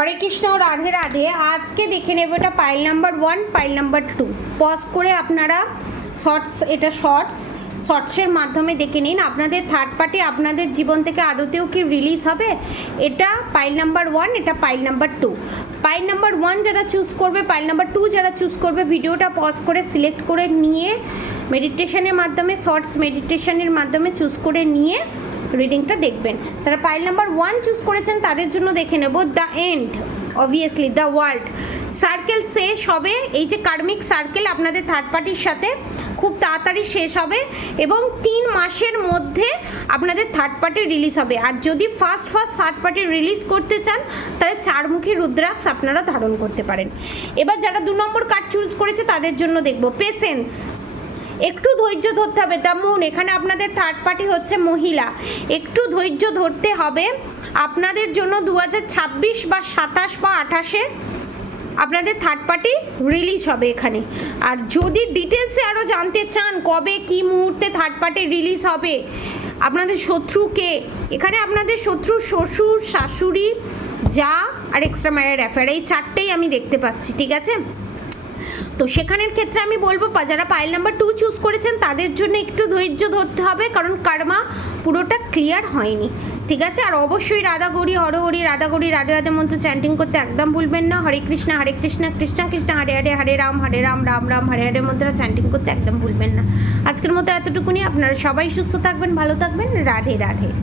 হরে কৃষ্ণ, রাধে রাধে। আজকে দেখে নেব এটা পাইল নাম্বার 1, পাইল নাম্বার 2। পজ করে আপনারা শর্টসের মাধ্যমে দেখে নিন আপনাদের থার্ড পার্টি আপনাদের জীবন থেকে আদতেও কি রিলিজ হবে। এটা পাইল নাম্বার 1, এটা পাইল নাম্বার 2। পাইল নাম্বার 1 যারা চুজ করবে, পাইল নাম্বার 2 যারা চুজ করবে, ভিডিওটা পজ করে সিলেক্ট করে নিয়ে মেডিটেশনের মাধ্যমে, শর্টস মেডিটেশনের মাধ্যমে চুজ করে নিয়ে রিডিংটা দেখবেন। যারা পাইল নাম্বার 1 চুজ করেছেন তাদের জন্য দেখে নেব the end, obviously the world. Circle শেষ হবে, এই যে কার্মিক সার্কেল আপনাদের থার্ড পার্টির সাথে খুব তাড়াতাড়ি শেষ হবে এবং 3 মাসের মধ্যে আপনাদের থার্ড পার্টি রিলিজ হবে। আর যদি ফার্স্ট থার্ড পার্টি রিলিজ করতে চান তাহলে 4মুখী রুদ্রাক্ষ আপনারা ধারণ করতে পারেন। এবার যারা 2 নম্বর কার্ড চুজ করেছে তাদের জন্য দেখব পেশেন্স। একটু ধৈর্য ধরতে হবে। দ্য মুন, এখানে আপনাদের থার্ড পার্টি হচ্ছে মহিলা। একটু ধৈর্য ধরতে হবে আপনাদের জন্য। 2026 বা 27 বা 28-এ আপনাদের থার্ড পার্টি রিলিজ হবে এখানে। আর যদি ডিটেলসে আরও জানতে চান কবে কি মুহূর্তে থার্ড পার্টি রিলিজ হবে, আপনাদের শত্রুকে, এখানে আপনাদের শত্রু শ্বশুর, শাশুড়ি, যা আর এক্সট্রা ম্যারিড অ্যাফেয়ার, এই 4টেই আমি দেখতে পাচ্ছি, ঠিক আছে। তো সেখানের ক্ষেত্রে আমি বলবো যারা পাইল নাম্বার 2 চুজ করেছেন তাদের জন্য একটু ধৈর্য ধরতে হবে, কারণ কর্মা পুরোটা ক্লিয়ার হয়নি, ঠিক আছে। আর অবশ্যই রাধা গৌরী, হরহরি, রাধা গৌরী, রাধে রাধে মন্ত্র চ্যান্টিং করতে একদম ভুলবেন না। হরে কৃষ্ণ কৃষ্ণ কৃষ্ণ হরে হরে, হরে রাম রাম রাম হরে হরে মন্ত্র চ্যান্টিং করতে একদম ভুলবেন না। আজকের মতো এতটুকুনি। আপনারা সবাই সুস্থ থাকবেন, ভালো থাকবেন। রাধে রাধে।